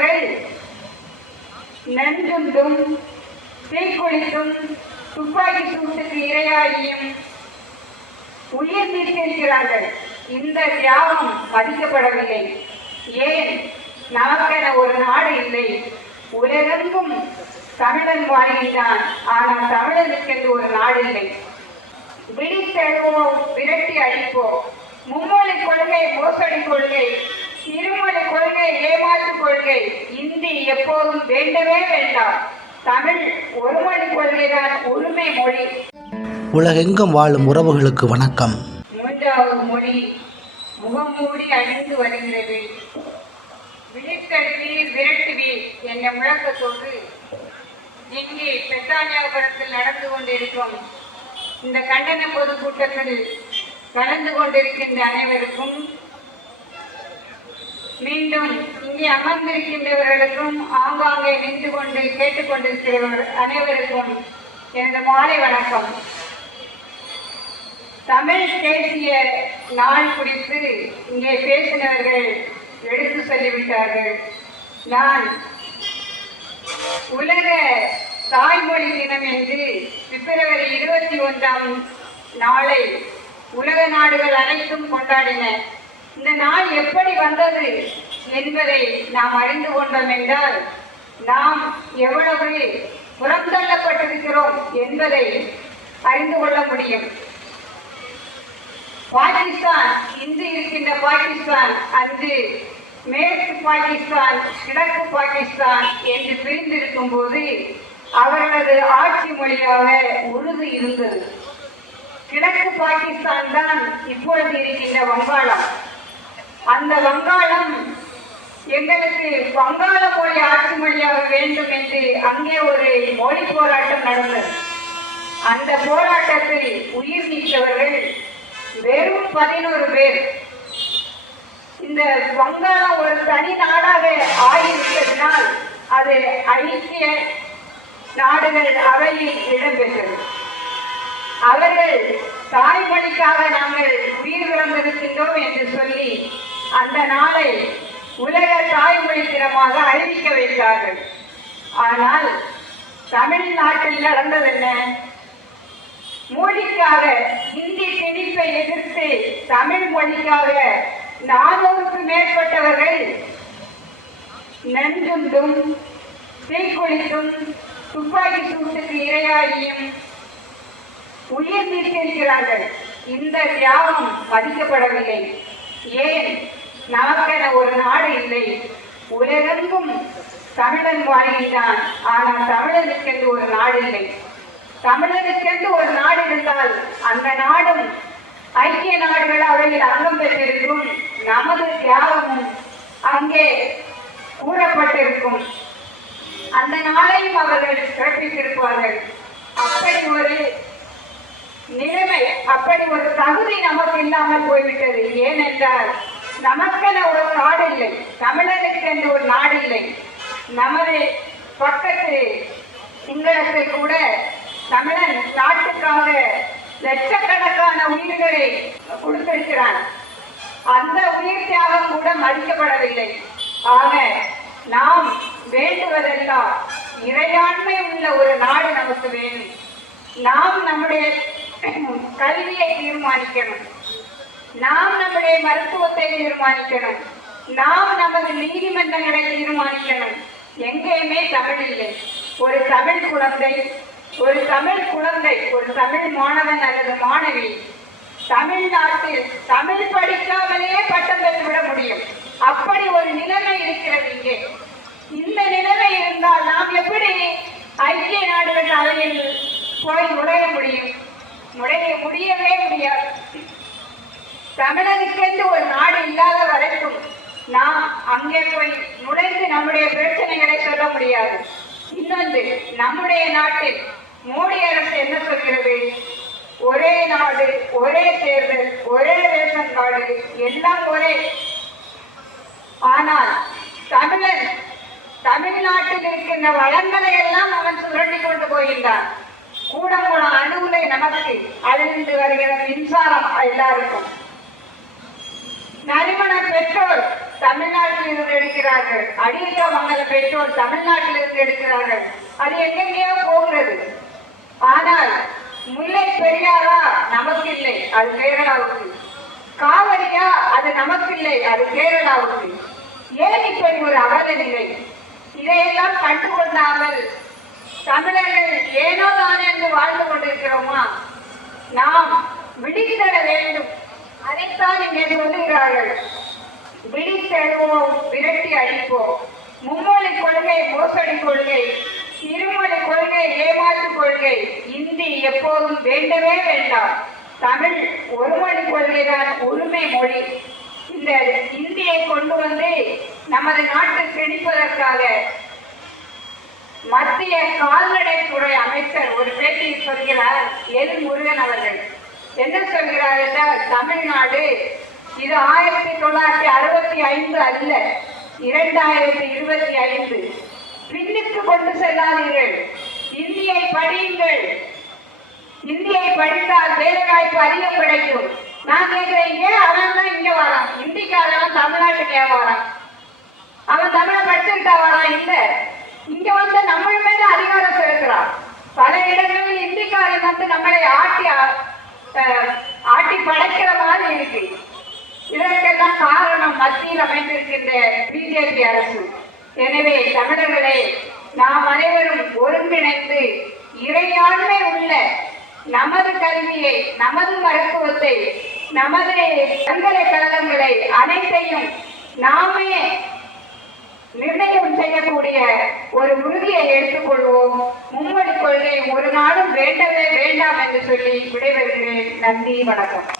அவர்கள் நன்றுண்டும் தீக்குளித்தும் துப்பாக்கி சூட்டுக்கு இரையாகியும் உயிர் நீத்திருக்கிறார்கள் இந்த தியாகம் மதிக்கப்படவில்லை. ஏன்? நமக்கென ஒரு நாடு இல்லை. உலகெங்கும் தமிழன் வாழ்கின்றான். ஆனால் தமிழனுக்கென்று ஒரு நாடு இல்லை. விழித்தெழுவோம் விரட்டி அடிப்போம். மும்மொழி கொள்கை மோசடி கொள்கை இருமொழி கொள்கை ஏமாற்று கொள்கை. இந்தி எப்போதும் வேண்டவே வேண்டாம். தமிழ் ஒருமொழி கொள்கைதான் உரிமை மொழி. உலகெங்கும் வாழும் உறவுகளுக்கு வணக்கம். மூன்றாவது மொழி முகம் மூடி அழிந்து வருகிறது. விழித்தடுவீர் விரட்டுவீர் என்ற முழக்கத்தோடு இங்கே பெத்தானியாபுரத்தில் நடந்து கொண்டிருக்கும் இந்த கண்டன பொதுக்கூட்டத்தில் கலந்து கொண்டிருக்கின்ற அனைவருக்கும் மீண்டும் இங்கே அமர்ந்திருக்கின்றவர்களுக்கும் ஆங்காங்கே நின்று கொண்டு கேட்டுக்கொண்டிருக்கிறவர் அனைவருக்கும் எனது மாலை வணக்கம். தமிழ் தேசிய நாள் குறித்து இங்கே பேசினவர்கள் எடுத்து சொல்லிவிட்டார்கள். நான் உலக தாய்மொழி தினம் என்று பிப்ரவரி இருபத்தி ஒன்றாம் நாளை உலக நாடுகள் அனைத்தும் கொண்டாடின இந்த நாள் எப்படி வந்தது என்பதை நாம் அறிந்து கொண்டோம் என்றால் நாம் எவ்வளவு புறந்தள்ளப்பட்டிருக்கிறோம் என்பதை அறிந்து கொள்ள முடியும். பாகிஸ்தான் இன்று இருக்கின்ற பாகிஸ்தான் அன்று மேற்கு பாகிஸ்தான் கிழக்கு பாகிஸ்தான் என்று பிரிந்திருக்கும் போது அவர்களது ஆட்சி மொழியாக உருது இருந்தது. கிழக்கு பாகிஸ்தான் தான் இப்பொழுது இருக்கின்ற வங்காளம். அந்த வங்காளம் எங்களுக்கு வங்காள மொழி ஆட்சி மொழியாக வேண்டும் என்று அங்கே ஒரு மொழி போராட்டம் நடந்தது. அந்த போராட்டத்தில் உயிர் நீத்தவர்கள் வெறும் பதினோரு பேர். இந்த வங்காளம் ஒரு தனி நாடாக ஆகிவிட்டதினால் அது ஐக்கிய நாடுகள் அவையில் இடம்பெற்றது. அவர்கள் தாய்மொழிக்காக நாங்கள் உயிர் இழந்திருக்கின்றோம் என்று சொல்லி அந்த நாளை உலக தாய்மொழி தினமாக அறிவிக்க வைத்தார்கள். ஆனால் தமிழ்நாட்டில் நடந்தது என்ன? மொழிக்காக இந்தி திணிப்பை எதிர்த்து தமிழ் மொழிக்காக நானூறுக்கும் மேற்பட்டவர்கள் நஞ்சுண்டும் தீக்குளித்தும் துப்பாக்கி சூட்டுக்கு இரையாகியும் உயிர் நீத்திருக்கிறார்கள். இந்த தியாகம் மதிக்கப்படவில்லை. ஏன்? நமக்கென ஒரு நாடு இல்லை. உலகெங்கும் தமிழன் வாழ்கின்றான். ஆனால் தமிழனுக்கென்று ஒரு நாடு இல்லை. தமிழனுக்கென்று ஒரு நாடு இருந்தால் அந்த நாடும் ஐக்கிய நாடுகள் அவையில் அங்கம் பெற்றிருக்கும். நமது தியாகமும் அங்கே கூறப்பட்டிருக்கும். அந்த நாளையும் அவர்கள் சிறப்பித்திருப்பார்கள். அப்படி ஒரு நிலைமை அப்படி ஒரு தகுதி நமக்கு இல்லாமல் போய்விட்டது. ஏனென்றால் நமக்கென ஒரு நாடு இல்லை தமிழனுக்கென்று ஒரு நாடு இல்லை நமது பக்கத்து சிங்களத்தை கூட தமிழன் நாட்டுக்காக லட்சக்கணக்கான உயிர்களை கொடுத்திருக்கிறான். அந்த உயிர் தியாகம் கூட மதிக்கப்படவில்லை. ஆக நாம் வேண்டுவதெல்லாம் இறையாண்மை உள்ள ஒரு நாடு நமக்கு வேணும் நாம் நம்முடைய கல்வியை தீர்மானிக்கணும். நாம் நம்முடைய மருத்துவத்தை தீர்மானிக்கணும். நாம் நமது நீதிமன்றங்களை தீர்மானிக்கணும். எங்கேயுமே தமிழ் இல்லை. ஒரு தமிழ் குழந்தை ஒரு தமிழ் குழந்தை ஒரு தமிழ் மாணவன் அல்லது மாணவி தமிழ்நாட்டில் தமிழ் படிக்காமலே பட்டம் பெற்றுவிட முடியும். அப்படி ஒரு நிலைமை இருக்கிறது இங்கே. இந்த நிலைமை இருந்தால் நாம் எப்படி ஐக்கிய நாடுகள் அவையில் போய் நுழைய முடியும்? நுழைய முடியவே முடியாது. தமிழனுக்கென்று ஒரு நாடு இல்லாத வரைக்கும் நாம் அங்கே போய் நுழைந்து நம்முடைய பிரச்சனைகளை சொல்ல முடியாது. இன்னொன்று நம்முடைய நாட்டில் மோடி அரசு என்ன சொல்கிறது? ஒரே நாடு ஒரே தேர்தல் ஒரே ரேஷன் கார்டு எல்லாம் ஒரே. ஆனால் தமிழன் தமிழ்நாட்டில் இருக்கின்ற வளங்களை எல்லாம் அவன் சுரண்டி கொண்டு போகின்றான். போன அணுகுலை நமக்கு அதிலிருந்து வருகிற மின்சாரம் எல்லாருக்கும். நறுமண பெற்றோர் தமிழ்நாட்டில் இருந்து எடுக்கிறார்கள். அடியக்க மங்கள பெற்றோர் தமிழ்நாட்டில் இருந்து எடுக்கிறார்கள். அது எங்கெங்கேயோ போகிறது. ஆனால் முல்லை பெரியாரா நமக்கு இல்லை அது கேரளாவுக்கு. காவிரியா அது நமக்கு இல்லை அது கேரளாவுக்கு. ஏன் இப்படி ஒரு அவல நிலை இதையெல்லாம் கண்டுகொள்ளாமல் தமிழர்கள் ஏனோ தானே என்று வாழ்ந்து கொண்டிருக்கிறோமா? நாம் விழித்தெழ வேண்டும். அதைத்தான் இங்கே சொல்லுகிறார்கள். விழித்தெழுவோம் விரட்டி அடிப்போம் மும்மொழி கொள்கை மோசடி கொள்கை. இருமொழி கொள்கை ஏமாற்று கொள்கை. இந்தி எப்போதும் வேண்டவே வேண்டாம். தமிழ் ஒருமொழி கொள்கைதான் உரிமை மொழி. இந்த இந்தியை கொண்டு வந்து நமது நாட்டில் திணிப்பதற்காக மத்திய கால்நடைத்துறை அமைச்சர் ஒரு பேட்டியில் சொல்கிறார் எல் முருகன் அவர்கள். என்ன சொல்கிறார் என்றால் தமிழ்நாடு இது ஆயிரத்தி தொள்ளாயிரத்தி அறுபத்தி ஐந்து அல்ல இரண்டாயிரத்தி இருபத்தி ஐந்து. பின்னுக்கு கொண்டு செல்லாதீர்கள். இந்தியை படியுங்கள். இந்தியை படித்தால் வேலைவாய்ப்பு அதிகம் கிடைக்கும். நான் கேட்கிறேன் ஏன் அவன் தான் இங்க வரான். இந்திக்காரன் தமிழ்நாட்டுக்கு ஏன் வரான்? அவன் தமிழை படிச்சிருக்கா வரான் இல்ல. இங்க வந்து நம்ம மேல அதிகாரம் செலுத்துறான். பல இடங்களில் இந்திக்காரன் வந்து நம்மளை ஆட்டி ஆட்டி படைக்கிற மாதிரி இருக்கு. இதற்கெல்லாம் காரணம் மத்தியில் அமைந்திருக்கின்ற பிஜேபி அரசு. எனவே தமிழர்களே நாம் அனைவரும் ஒருங்கிணைந்து இறையாண்மை உள்ள நமது கல்வியை நமது மருத்துவத்தை நமது பல்கலைக்கழகங்களை அனைத்தையும் நாமே நிர்ணயம் செய்யக்கூடிய ஒரு உறுதியை எடுத்துக்கொள்வோம். கொள்கை ஒரு நாளும் வேண்டவே வேண்டாம் என்று சொல்லி விடைபெறுகிறேன். நன்றி வணக்கம்.